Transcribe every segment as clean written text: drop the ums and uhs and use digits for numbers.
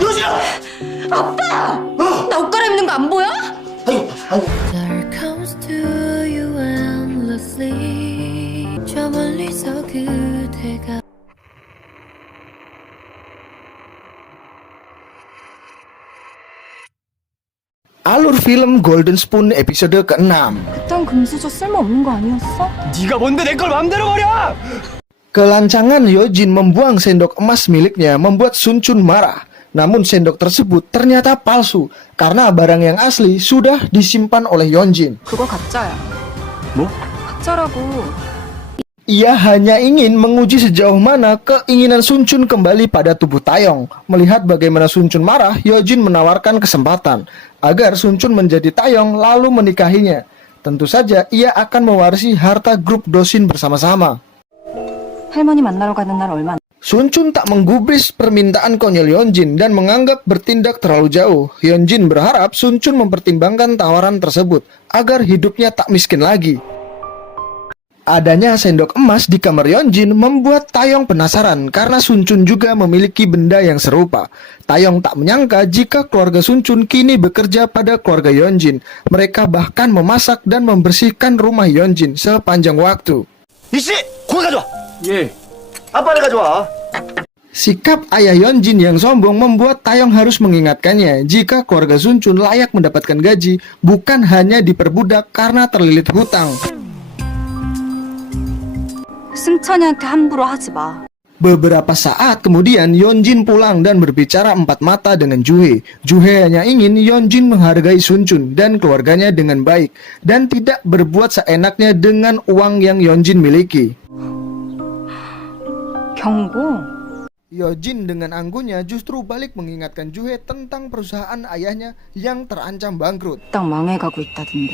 여진아! 아빠! 나 옷 갈아입는 거 안 보여? 아이고. There comes to you endlessly. 저 멀리서 그대가 Alur film Golden Spoon episode ke-6. 그딴 금수저 쓸모없는 거 아니었어? 네가 뭔데 내 걸 맘대로 버려! Kelancangan Yojin membuang sendok emas miliknya membuat Sun Chun marah. Namun sendok tersebut ternyata palsu karena barang yang asli sudah disimpan oleh Yeonjin. 그거 가짜야. 뭐? 가짜라고. Ia hanya ingin menguji sejauh mana keinginan Sun Chun kembali pada tubuh Taeyong. Melihat bagaimana Sun Chun marah, Yeonjin menawarkan kesempatan agar Sun Chun menjadi Taeyong lalu menikahinya. Tentu saja ia akan mewarisi harta grup Dosin bersama-sama. 할머니 만나러 가는 날 얼마 Sun Chun tak menggubris permintaan konyol Yeonjin dan menganggap bertindak terlalu jauh. Yeonjin berharap Sun Chun mempertimbangkan tawaran tersebut agar hidupnya tak miskin lagi. Adanya sendok emas di kamar Yeonjin membuat Taeyong penasaran karena Sun Chun juga memiliki benda yang serupa. Taeyong tak menyangka jika keluarga Sun Chun kini bekerja pada keluarga Yeonjin. Mereka bahkan memasak dan membersihkan rumah Yeonjin sepanjang waktu. 이씨! 고기 가져와! 예. 아빠를 가져와! Sikap ayah Yeonjin yang sombong membuat Taeyong harus mengingatkannya jika keluarga Sun Chun layak mendapatkan gaji, bukan hanya diperbudak karena terlilit hutang. 승찬이한테 함부로 하지 마. Beberapa saat kemudian Yeonjin pulang dan berbicara empat mata dengan Juhe. Juhe hanya ingin Yeonjin menghargai Sun Chun dan keluarganya dengan baik dan tidak berbuat seenaknya dengan uang yang Yeonjin miliki. 경고. Yeonjin dengan anggunnya justru balik mengingatkan Juhe tentang perusahaan ayahnya yang terancam bangkrut. 딱 망해가고 있다던데.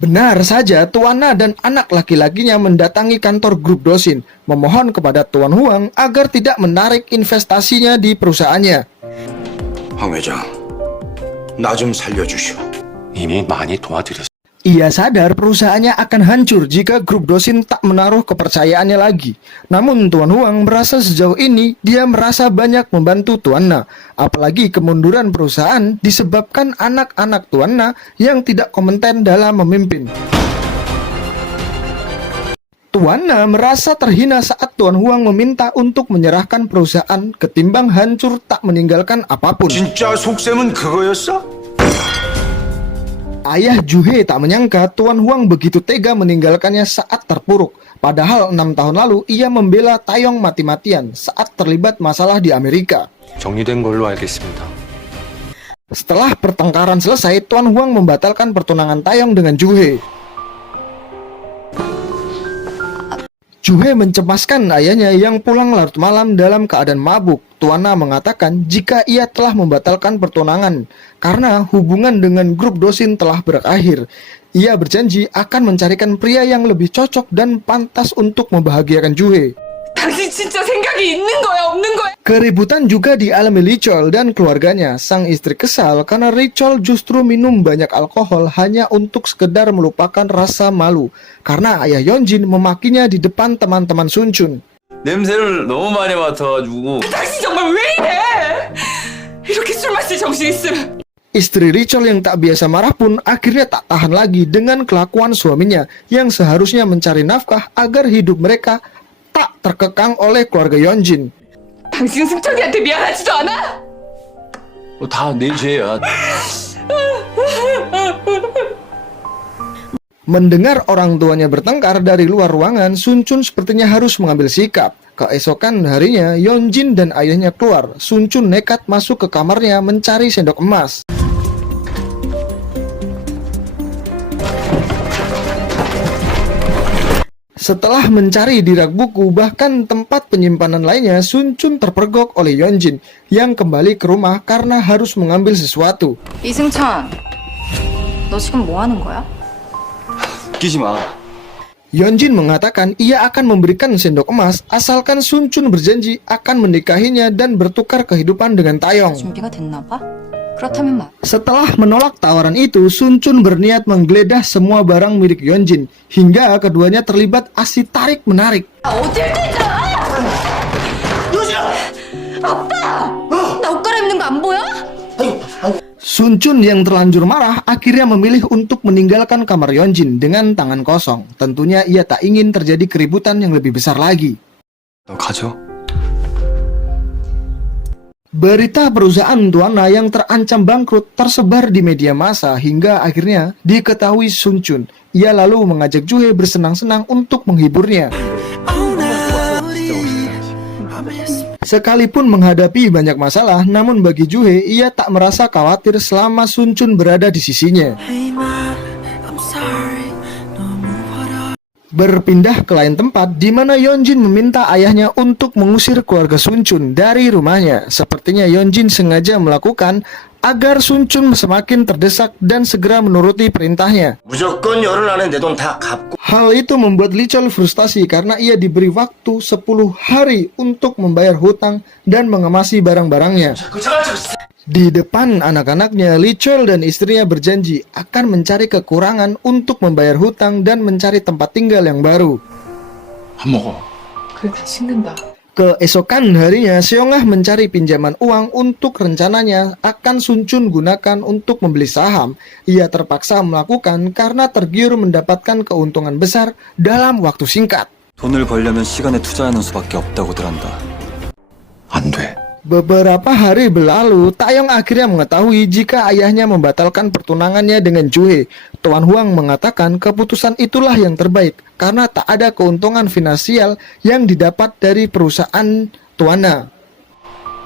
Benar saja, Tuan Na dan anak laki-lakinya mendatangi kantor grup Dosin, memohon kepada Tuan Huang agar tidak menarik investasinya di perusahaannya. 황 회장, 나 좀 살려주시오. 이미 많이 도와드렸어. Ia sadar perusahaannya akan hancur jika grup Dosin tak menaruh kepercayaannya lagi. Namun Tuan Huang merasa sejauh ini dia merasa banyak membantu Tuan Na. Apalagi kemunduran perusahaan disebabkan anak-anak Tuan Na yang tidak kompeten dalam memimpin. Tuan Na merasa terhina saat Tuan Huang meminta untuk menyerahkan perusahaan ketimbang hancur tak meninggalkan apapun. 진짜 속셈은 그거였어? Ayah Juhe tak menyangka Tuan Huang begitu tega meninggalkannya saat terpuruk. Padahal 6 tahun lalu ia membela Taeyong mati-matian saat terlibat masalah di Amerika. 정리된 걸로 알겠습니다. Setelah pertengkaran selesai, Tuan Huang membatalkan pertunangan Taeyong dengan Juhe. Juhe mencemaskan ayahnya yang pulang larut malam dalam keadaan mabuk. Tuan Na mengatakan jika ia telah membatalkan pertunangan karena hubungan dengan grup Dosin telah berakhir. Ia berjanji akan mencarikan pria yang lebih cocok dan pantas untuk membahagiakan Juhe. 당신 진짜 생각이 있는 거야, 없는 거야? Keributan juga dialami Lee Chol dan keluarganya. Sang istri kesal karena Lee Chol justru minum banyak alkohol hanya untuk sekedar melupakan rasa malu karena ayah Yeonjin memakinya di depan teman-teman Sun Chun. 냄새를 너무 많이 맡아가지고 당신 정말 왜 이래? 이렇게 술 마실 정신 있으면. Istri Richol yang tak biasa marah pun akhirnya tak tahan lagi dengan kelakuan suaminya yang seharusnya mencari nafkah agar hidup mereka tak terkekang oleh keluarga Yeonjin. 당신 승천이한테 미안하지도 않아? 다 내 죄야. Mendengar orang tuanya bertengkar dari luar ruangan, Sun Chun sepertinya harus mengambil sikap. Keesokan harinya, Yeonjin dan ayahnya keluar. Sun Chun nekat masuk ke kamarnya mencari sendok emas. Setelah mencari di rak buku, bahkan tempat penyimpanan lainnya, Sun Chun terpergok oleh Yeonjin yang kembali ke rumah karena harus mengambil sesuatu. 이승찬, 너 지금 뭐 하는 거야? 웃기지 마. Yeonjin mengatakan ia akan memberikan sendok emas asalkan Sun Chun berjanji akan menikahinya dan bertukar kehidupan dengan Taeyong. 준비가 됐나 봐? 그렇다면 뭐? Setelah menolak tawaran itu, Sun Chun berniat menggeledah semua barang milik Yeonjin hingga keduanya terlibat aksi tarik-menarik. 어딜 떼자! 여진아! 나 옷 갈아입는 거 안 보여? Sun Chun yang terlanjur marah akhirnya memilih untuk meninggalkan kamar Yeonjin dengan tangan kosong. Tentunya ia tak ingin terjadi keributan yang lebih besar lagi. 너 가져. Berita perusahaan Tuana yang terancam bangkrut tersebar di media massa hingga akhirnya diketahui Sun Chun. Ia lalu mengajak Juhe bersenang-senang untuk menghiburnya. Sekalipun menghadapi banyak masalah, namun bagi Juhe, ia tak merasa khawatir selama Sun Chun berada di sisinya. Berpindah ke lain tempat, di mana Yeonjin meminta ayahnya untuk mengusir keluarga Sun Chun dari rumahnya. Sepertinya Yeonjin sengaja melakukan agar Sun Chun semakin terdesak dan segera menuruti perintahnya. 무조건 열흘 안에 내 돈 다 갚고. Hal itu membuat Lee Chol frustasi karena ia diberi waktu 10 hari untuk membayar hutang dan mengemasi barang-barangnya. Di depan anak-anaknya, Lee Chol dan istrinya berjanji akan mencari kekurangan untuk membayar hutang dan mencari tempat tinggal yang baru. 안 먹어. 그래 다 식는다. Keesokan harinya, Seongah mencari pinjaman uang untuk rencananya akan Sun Chun gunakan untuk membeli saham. Ia terpaksa melakukan karena tergiur mendapatkan keuntungan besar dalam waktu singkat. 돈을 벌려면 시간에 투자하는 수밖에 없다고들 한다. 안 돼. Beberapa hari berlalu, Taeyong akhirnya mengetahui jika ayahnya membatalkan pertunangannya dengan Juhe. Tuan Huang mengatakan keputusan itulah yang terbaik karena tak ada keuntungan finansial yang didapat dari perusahaan Tuana.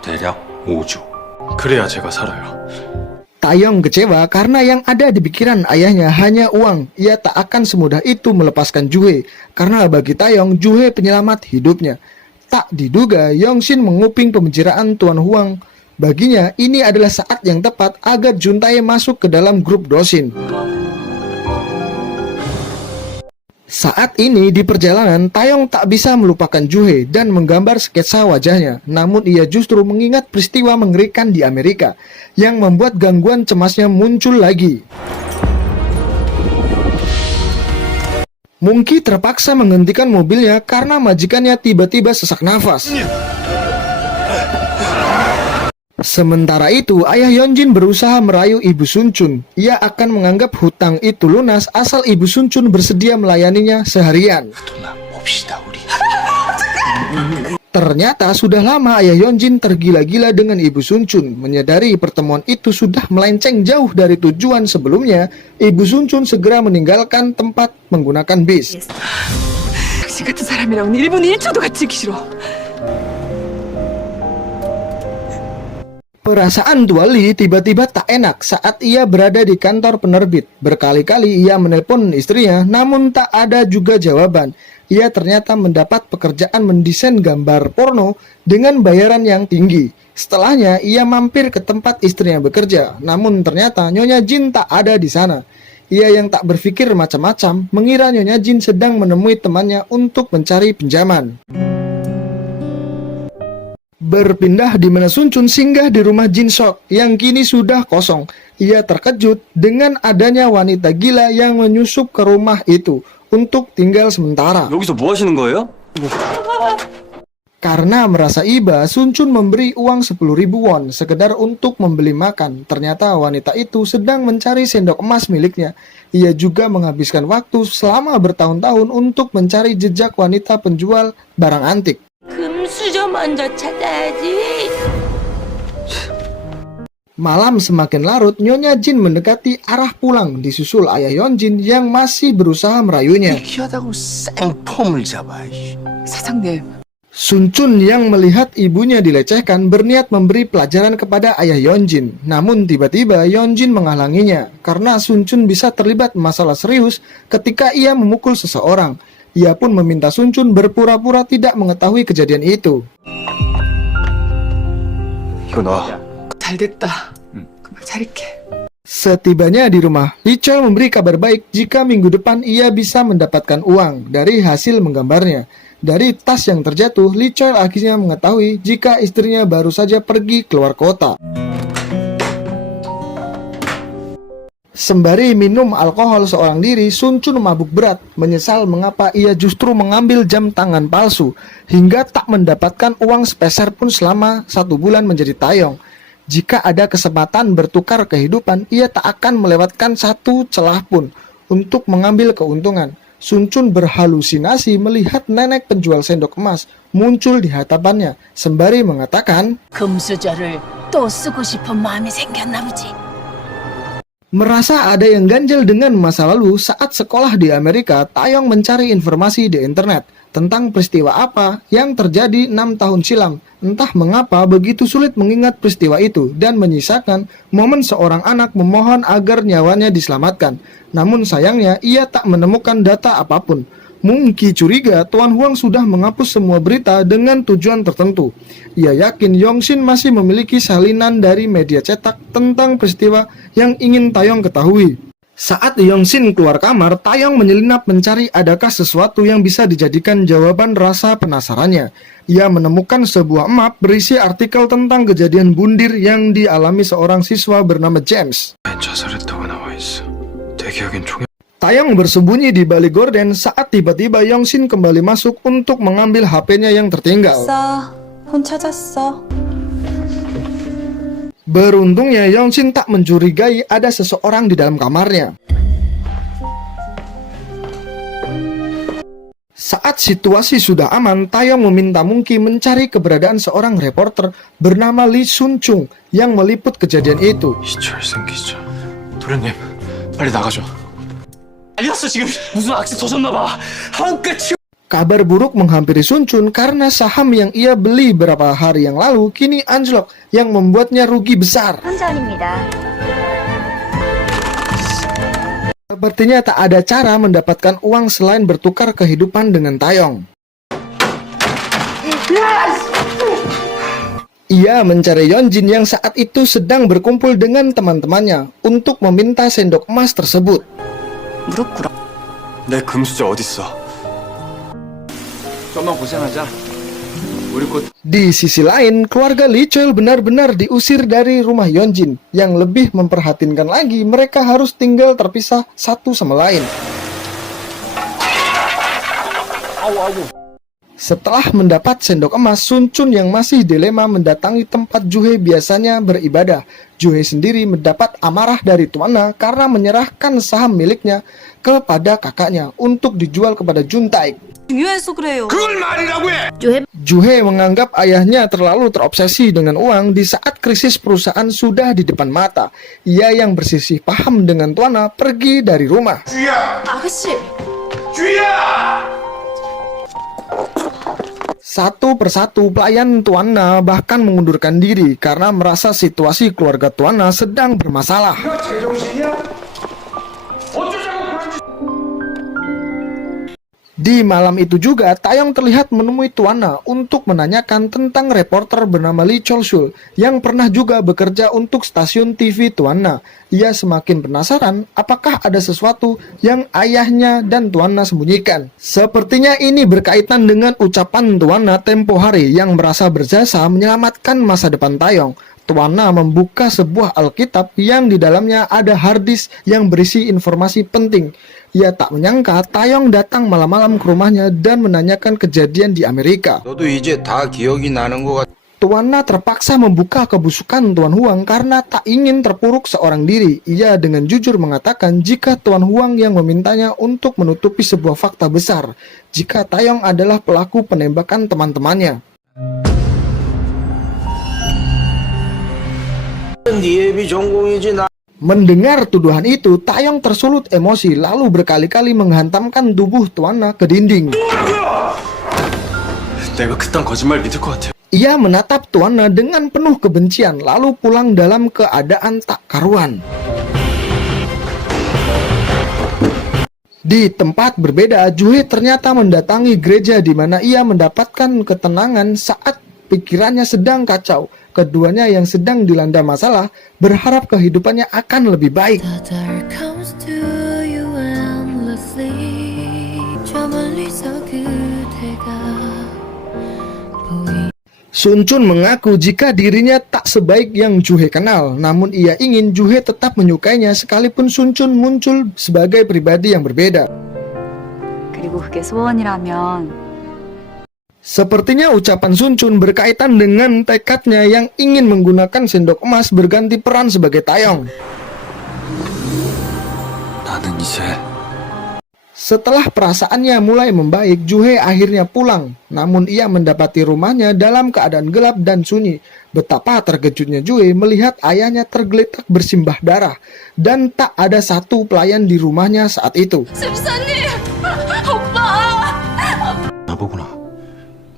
대략 5주. 그래야 제가 살아요. Taeyong kecewa karena yang ada di pikiran ayahnya hanya uang. Ia tak akan semudah itu melepaskan Juhe karena bagi Taeyong, Juhe penyelamat hidupnya. Tak diduga, Yeongshin menguping pembicaraan Tuan Huang. Baginya, ini adalah saat yang tepat agar Juntae masuk ke dalam grup Dosin. Saat ini di perjalanan, Taeyong tak bisa melupakan Juhe dan menggambar sketsa wajahnya. Namun ia justru mengingat peristiwa mengerikan di Amerika yang membuat gangguan cemasnya muncul lagi. Monkey terpaksa menghentikan mobilnya karena majikannya tiba-tiba sesak nafas. Sementara itu, ayah Yeonjin berusaha merayu ibu Sun Chun. Ia akan menganggap hutang itu lunas asal ibu Sun Chun bersedia melayaninya seharian. Ternyata sudah lama ayah Yeonjin tergila-gila dengan ibu Sun Chun. Menyadari pertemuan itu sudah melenceng jauh dari tujuan sebelumnya, ibu Sun Chun segera meninggalkan tempat menggunakan bis. 당신 같은 사람이랑은 1분 1초도 같이 있기 싫어. Perasaan Tua Lee tiba-tiba tak enak saat ia berada di kantor penerbit. Berkali-kali ia menelpon istrinya, namun tak ada juga jawaban. Ia ternyata mendapat pekerjaan mendesain gambar porno dengan bayaran yang tinggi. Setelahnya, ia mampir ke tempat istrinya bekerja, namun ternyata Nyonya Jin tak ada di sana. Ia yang tak berpikir macam-macam, mengira Nyonya Jin sedang menemui temannya untuk mencari pinjaman. Berpindah di mana Sun Chun singgah di rumah Jin Sok yang kini sudah kosong. Ia terkejut dengan adanya wanita gila yang menyusup ke rumah itu untuk tinggal sementara. 여기서 뭐 하시는 거예요? Karena merasa iba, Sun Chun memberi uang 10.000 won sekedar untuk membeli makan. Ternyata wanita itu sedang mencari sendok emas miliknya. Ia juga menghabiskan waktu selama bertahun-tahun untuk mencari jejak wanita penjual barang antik. 금수저 먼저 찾아야지. Malam semakin larut, Nyonya Jin mendekati arah pulang disusul ayah Yeonjin yang masih berusaha merayunya. 희하다고 생폼을 잡아. 사장님, Sun Chun yang melihat ibunya dilecehkan berniat memberi pelajaran kepada ayah Yeonjin. Namun tiba-tiba Yeonjin menghalanginya karena Sun Chun bisa terlibat masalah serius ketika ia memukul seseorang. Ia pun meminta Sun Chun berpura-pura tidak mengetahui kejadian itu. 이거 놔. 잘 됐다. 그만 차릴게. Setibanya di rumah, Lee Chol memberi kabar baik jika minggu depan ia bisa mendapatkan uang dari hasil menggambarnya. Dari tas yang terjatuh, Lee Chol akhirnya mengetahui jika istrinya baru saja pergi keluar kota. Sembari minum alkohol seorang diri, Sun Chun mabuk berat, menyesal mengapa ia justru mengambil jam tangan palsu, hingga tak mendapatkan uang sepeser pun selama 1 bulan menjadi Taeyong. Jika ada kesempatan bertukar kehidupan, ia tak akan melewatkan satu celah pun untuk mengambil keuntungan. Sun Chun berhalusinasi melihat nenek penjual sendok emas muncul di hadapannya, sembari mengatakan, 금수저를 또 쓰고 싶은 마음이 생겼나 보지. merasa ada yang ganjil dengan masa lalu. Saat sekolah di Amerika, Taeyong mencari informasi di internet tentang peristiwa apa yang terjadi 6 tahun silam. Entah mengapa begitu sulit mengingat peristiwa itu dan menyisakan momen seorang anak memohon agar nyawanya diselamatkan. Namun sayangnya ia tak menemukan data apapun. Mungkin curiga Tuan Huang sudah menghapus semua berita dengan tujuan tertentu. Ia yakin Yongshin masih memiliki salinan dari media cetak tentang peristiwa yang ingin Taeyong ketahui. Saat Yongshin keluar kamar, Taeyong menyelinap mencari adakah sesuatu yang bisa dijadikan jawaban rasa penasarannya. Ia menemukan sebuah map berisi artikel tentang kejadian bundir yang dialami seorang siswa bernama James. 자살했다고 나와 있어. 대기하긴 총. Taeyong bersembunyi di balik gorden saat tiba-tiba Yongshin kembali masuk untuk mengambil HP-nya yang tertinggal. 폰 찾았어. Beruntungnya Yongshin tak mencurigai ada seseorang di dalam kamarnya. Saat situasi sudah aman, Taeyong meminta Monkey mencari keberadaan seorang reporter bernama Lee Sun Chung yang meliput kejadian itu. 이철승 기자. 도련님, 빨리 나가죠. 알렸어 지금 무슨 악재 터졌나봐. 한끗 치. Kabar buruk menghampiri Sun Chun karena saham yang ia beli beberapa hari yang lalu kini anjlok yang membuatnya rugi besar. Sepertinya tak ada cara mendapatkan uang selain bertukar kehidupan dengan Taeyong. Ia mencari Yeonjin yang saat itu sedang berkumpul dengan teman-temannya untuk meminta sendok emas tersebut. 무릎 꿇어. 내 금수저 어딨어? 좀만 고생하자. 우리 곧 Di sisi lain, keluarga Lee Chol benar-benar diusir dari rumah Yeonjin. Yang lebih memperhatinkan lagi, mereka harus tinggal terpisah satu sama lain. Setelah mendapat sendok emas, Sun Chun yang masih dilema mendatangi tempat Juhe biasanya beribadah. Juhe sendiri mendapat amarah dari Tuanna karena menyerahkan saham miliknya kepada kakaknya untuk dijual kepada Juntaik. 중요해서 그래요. 그걸 말이라고 해! Juhe menganggap ayahnya terlalu terobsesi dengan uang di saat krisis perusahaan sudah di depan mata. Ia yang bersisih paham dengan Tuanna pergi dari rumah. 주희야! 아가씨. 주희야! Satu persatu pelayan Tuanna bahkan mengundurkan diri karena merasa situasi keluarga Tuanna sedang bermasalah. Di malam itu juga, Taeyong terlihat menemui Tuanna untuk menanyakan tentang reporter bernama Lee Chol-sul yang pernah juga bekerja untuk stasiun TV Tuanna. Ia semakin penasaran apakah ada sesuatu yang ayahnya dan Tuanna sembunyikan. Sepertinya ini berkaitan dengan ucapan Tuanna tempo hari yang merasa berjasa menyelamatkan masa depan Taeyong. Tuanna membuka sebuah Alkitab yang di dalamnya ada harddisk yang berisi informasi penting. Ia tak menyangka Taeyong datang malam-malam ke rumahnya dan menanyakan kejadian di Amerika. 너도 이제 다 기억이 나는 것 같아. Tuanna terpaksa membuka kebusukan Tuan Huang karena tak ingin terpuruk seorang diri. Ia dengan jujur mengatakan jika Tuan Huang yang memintanya untuk menutupi sebuah fakta besar, jika Taeyong adalah pelaku penembakan teman-temannya. 네 예비 전공이지 나. Mendengar tuduhan itu, Taeyong tersulut emosi lalu berkali-kali menghantamkan tubuh Tuanna ke dinding. 내가 그딴 거짓말 믿을 것 같아. Ia menatap Tuanna dengan penuh kebencian lalu pulang dalam keadaan tak karuan. Di tempat berbeda, Juhe ternyata mendatangi gereja di mana ia mendapatkan ketenangan saat pikirannya sedang kacau. Keduanya yang sedang dilanda masalah berharap kehidupannya akan lebih baik. Sun Chun mengaku jika dirinya tak sebaik yang Juhe kenal, namun ia ingin Juhe tetap menyukainya sekalipun Sun Chun muncul sebagai pribadi yang berbeda. 그리고 그게 소원이라면 Sepertinya ucapan Sun Chun berkaitan dengan tekadnya yang ingin menggunakan sendok emas berganti peran sebagai Taeyong. 나는 이제 Setelah perasaannya mulai membaik, Juhe akhirnya pulang. Namun ia mendapati rumahnya dalam keadaan gelap dan sunyi. Betapa terkejutnya Juhe melihat ayahnya tergeletak bersimbah darah. Dan tak ada satu pelayan di rumahnya saat itu. 집사님! 오빠! 나보구나.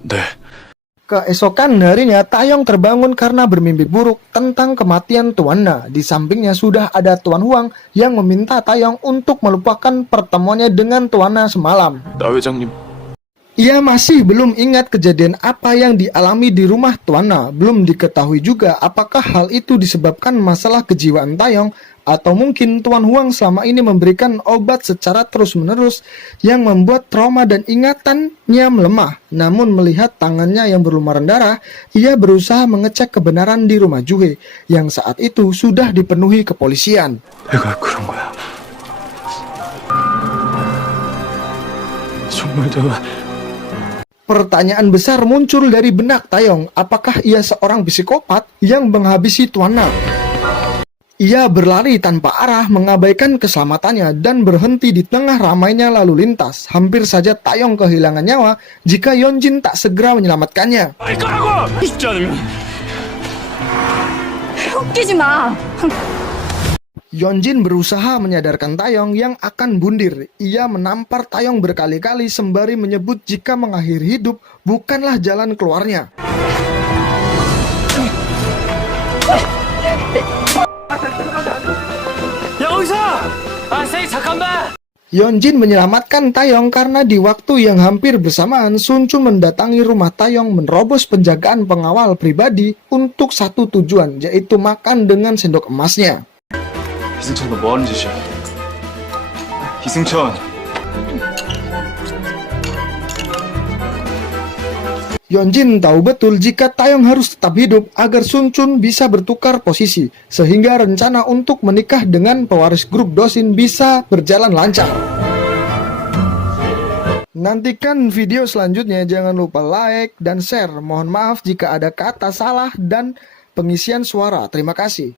네. Keesokan harinya, Taeyong terbangun karena bermimpi buruk tentang kematian Tuan Na. Di sampingnya sudah ada Tuan Huang yang meminta Taeyong untuk melupakan pertemuannya dengan Tuan Na semalam. 나 회장님. Ia masih belum ingat kejadian apa yang dialami di rumah Tuan Na. Belum diketahui juga apakah hal itu disebabkan masalah kejiwaan Taeyong atau mungkin Tuan Huang selama ini memberikan obat secara terus-menerus yang membuat trauma dan ingatannya melemah. Namun melihat tangannya yang berlumuran darah, ia berusaha mengecek kebenaran di rumah Juhe yang saat itu sudah dipenuhi kepolisian. 내가 그런 거야. 정말 내가 Pertanyaan besar muncul dari benak Taeyong, apakah ia seorang psikopat yang menghabisi Tuan Na? Ia berlari tanpa arah, mengabaikan keselamatannya, dan berhenti di tengah ramainya lalu lintas. Hampir saja Taeyong kehilangan nyawa jika Yeonjin tak segera menyelamatkannya. 웃기지 마. Yeonjin berusaha menyadarkan Taeyong yang akan bundir. Ia menampar Taeyong berkali-kali sembari menyebut jika mengakhiri hidup bukanlah jalan keluarnya. Yeonjin menyelamatkan Taeyong karena di waktu yang hampir bersamaan Sun Chun mendatangi rumah Taeyong menerobos penjagaan pengawal pribadi untuk satu tujuan, yaitu makan dengan sendok emasnya. 이승천 너 뭐하는 짓이야? 이승천. Yeonjin tahu betul jika Taeyong harus tetap hidup agar Sun Chun bisa bertukar posisi, sehingga rencana untuk menikah dengan pewaris grup Dosin bisa berjalan lancar. Nantikan video selanjutnya, jangan lupa like dan share. Mohon maaf jika ada kata salah dan pengisian suara. Terima kasih.